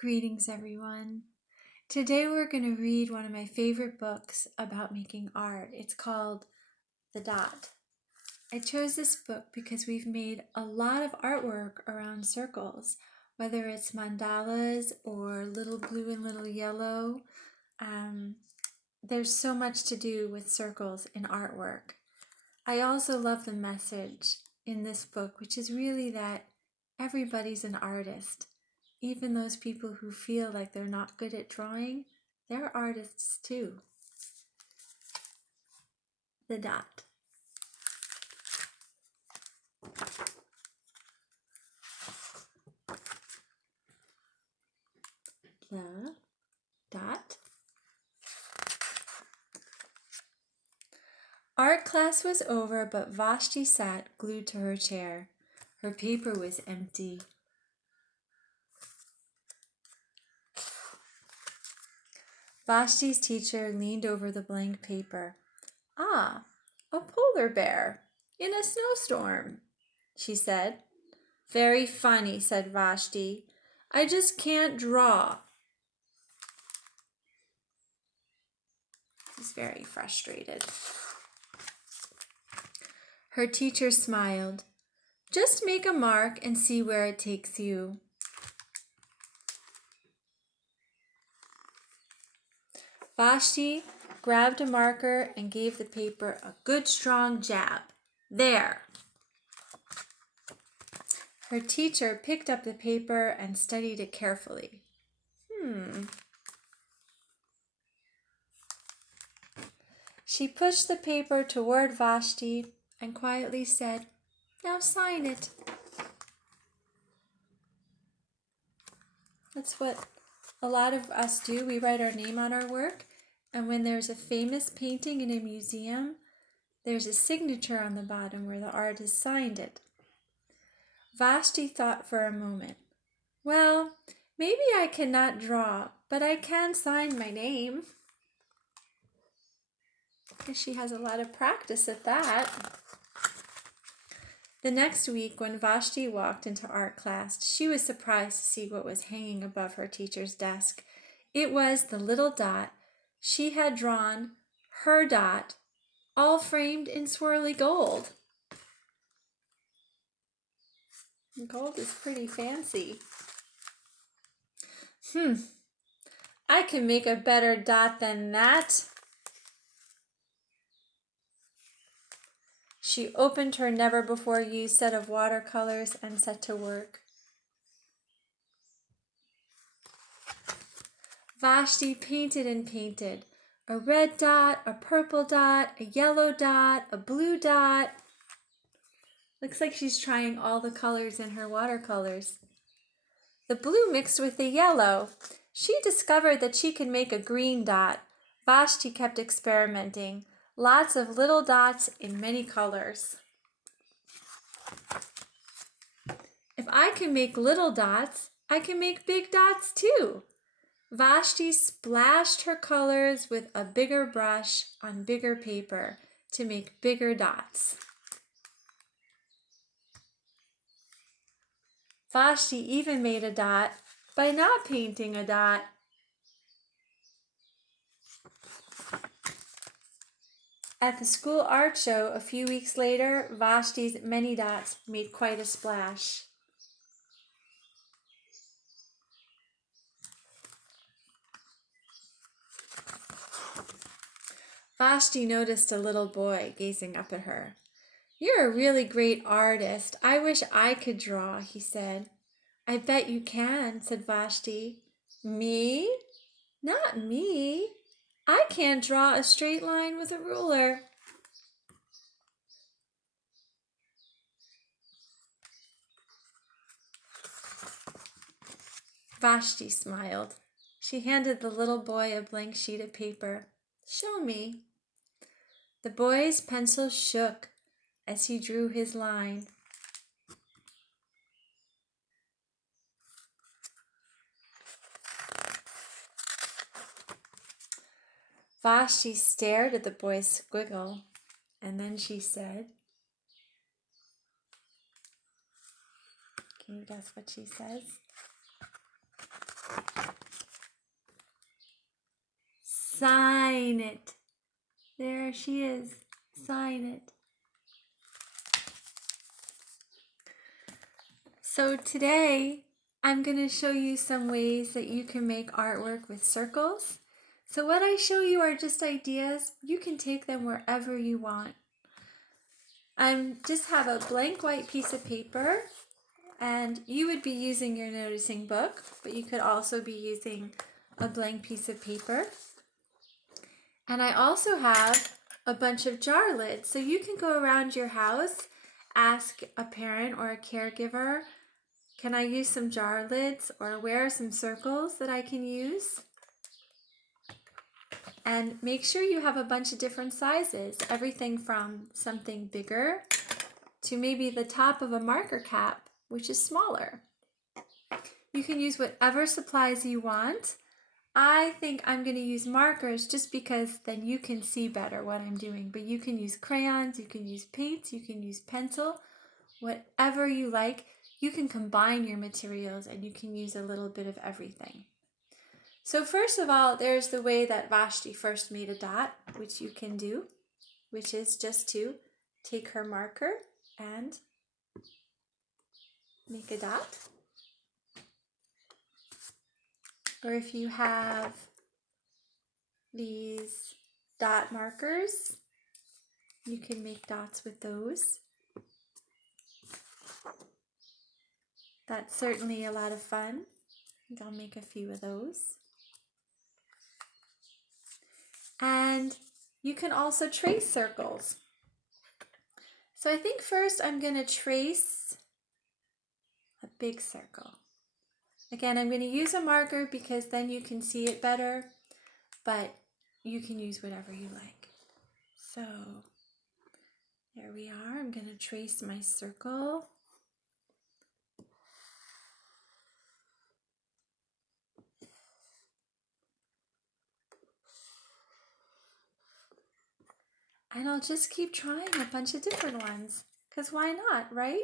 Greetings, everyone. Today we're going to read one of my favorite books about making art. It's called The Dot. I chose this book because we've made a lot of artwork around circles, whether it's mandalas or little blue and little yellow. There's so much to do with circles in artwork. I also love the message in this book, which is really that everybody's an artist. Even those people who feel like they're not good at drawing, they're artists too. The Dot. The Dot. Art class was over, but Vashti sat glued to her chair. Her paper was empty. Vashti's teacher leaned over the blank paper. Ah, a polar bear in a snowstorm, she said. Very funny, said Vashti. I just can't draw. She's very frustrated. Her teacher smiled. Just make a mark and see where it takes you. Vashti grabbed a marker and gave the paper a good strong jab. There! Her teacher picked up the paper and studied it carefully. She pushed the paper toward Vashti and quietly said, Now sign it. That's what a lot of us do. We write our name on our work, and when there's a famous painting in a museum, there's a signature on the bottom where the artist signed it. Vashti thought for a moment. Well, maybe I cannot draw, but I can sign my name. Because she has a lot of practice at that. The next week, when Vashti walked into art class, she was surprised to see what was hanging above her teacher's desk. It was the little dot she had drawn, her dot, all framed in swirly gold. Gold is pretty fancy. I can make a better dot than that. She opened her never-before-used set of watercolors and set to work. Vashti painted and painted. A red dot, a purple dot, a yellow dot, a blue dot. Looks like she's trying all the colors in her watercolors. The blue mixed with the yellow. She discovered that she could make a green dot. Vashti kept experimenting. Lots of little dots in many colors. If I can make little dots, I can make big dots too. Vashti splashed her colors with a bigger brush on bigger paper to make bigger dots. Vashti even made a dot by not painting a dot. At the school art show a few weeks later, Vashti's many dots made quite a splash. Vashti noticed a little boy gazing up at her. You're a really great artist. I wish I could draw, he said. I bet you can, said Vashti. Me? Not me. I can't draw a straight line with a ruler. Vashti smiled. She handed the little boy a blank sheet of paper. Show me. The boy's pencil shook as he drew his line. Vashti stared at the boy's squiggle, and then she said, Can you guess what she says? Sign it. There she is. Sign it. So today I'm going to show you some ways that you can make artwork with circles. So what I show you are just ideas. You can take them wherever you want. I just have a blank white piece of paper, and you would be using your noticing book, but you could also be using a blank piece of paper. And I also have a bunch of jar lids. So you can go around your house, ask a parent or a caregiver, can I use some jar lids, or where are some circles that I can use? And make sure you have a bunch of different sizes, everything from something bigger to maybe the top of a marker cap, which is smaller. You can use whatever supplies you want. I think I'm going to use markers just because then you can see better what I'm doing. But you can use crayons, you can use paints, you can use pencil, whatever you like. You can combine your materials and you can use a little bit of everything. So first of all, there's the way that Vashti first made a dot, which you can do, which is just to take her marker and make a dot. Or if you have these dot markers, you can make dots with those. That's certainly a lot of fun. I think I'll make a few of those. And you can also trace circles. So I think first I'm going to trace a big circle. Again, I'm going to use a marker because then you can see it better, but you can use whatever you like. So there we are. I'm going to trace my circle. And I'll just keep trying a bunch of different ones, because why not, right?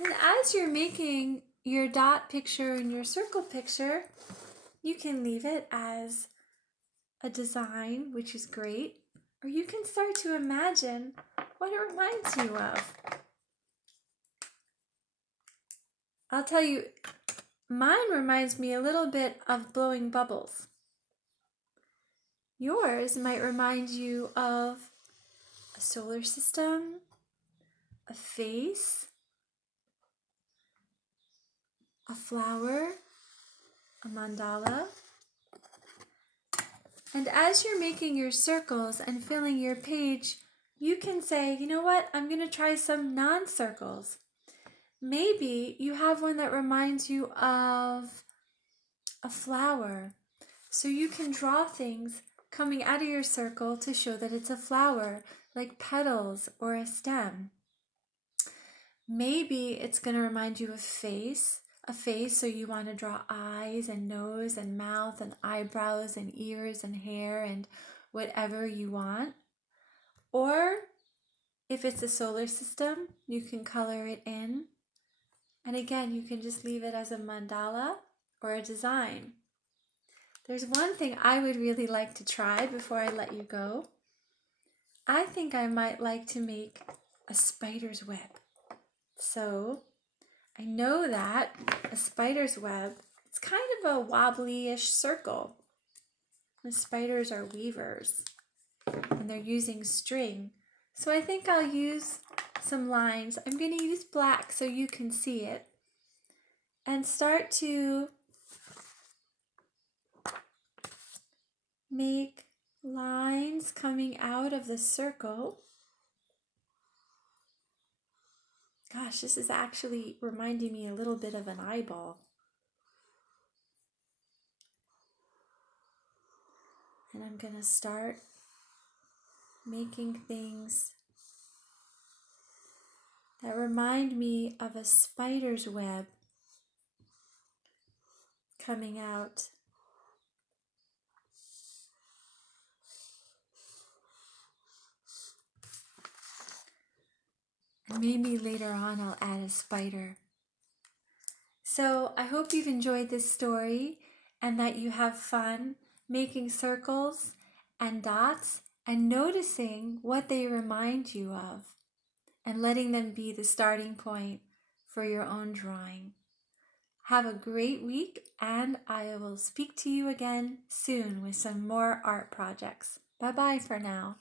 And as you're making your dot picture and your circle picture, you can leave it as a design, which is great, or you can start to imagine what it reminds you of. I'll tell you, mine reminds me a little bit of blowing bubbles. Yours might remind you of a solar system, a face, a flower, a mandala. And as you're making your circles and filling your page, you can say, you know what, I'm going to try some non-circles. Maybe you have one that reminds you of a flower. So you can draw things coming out of your circle to show that it's a flower, like petals or a stem. Maybe it's going to remind you of a face, so you want to draw eyes and nose and mouth and eyebrows and ears and hair and whatever you want. Or if it's a solar system, you can color it in. And again, you can just leave it as a mandala or a design. There's one thing I would really like to try before I let you go. I think I might like to make a spider's web. So I know that a spider's web, it's kind of a wobbly-ish circle. The spiders are weavers and they're using string. So I think I'll use some lines. I'm going to use black so you can see it and start to make lines coming out of the circle. Gosh, this is actually reminding me a little bit of an eyeball. And I'm going to start making things that remind me of a spider's web coming out. And maybe later on I'll add a spider. So I hope you've enjoyed this story and that you have fun making circles and dots and noticing what they remind you of and letting them be the starting point for your own drawing. Have a great week, and I will speak to you again soon with some more art projects. Bye-bye for now.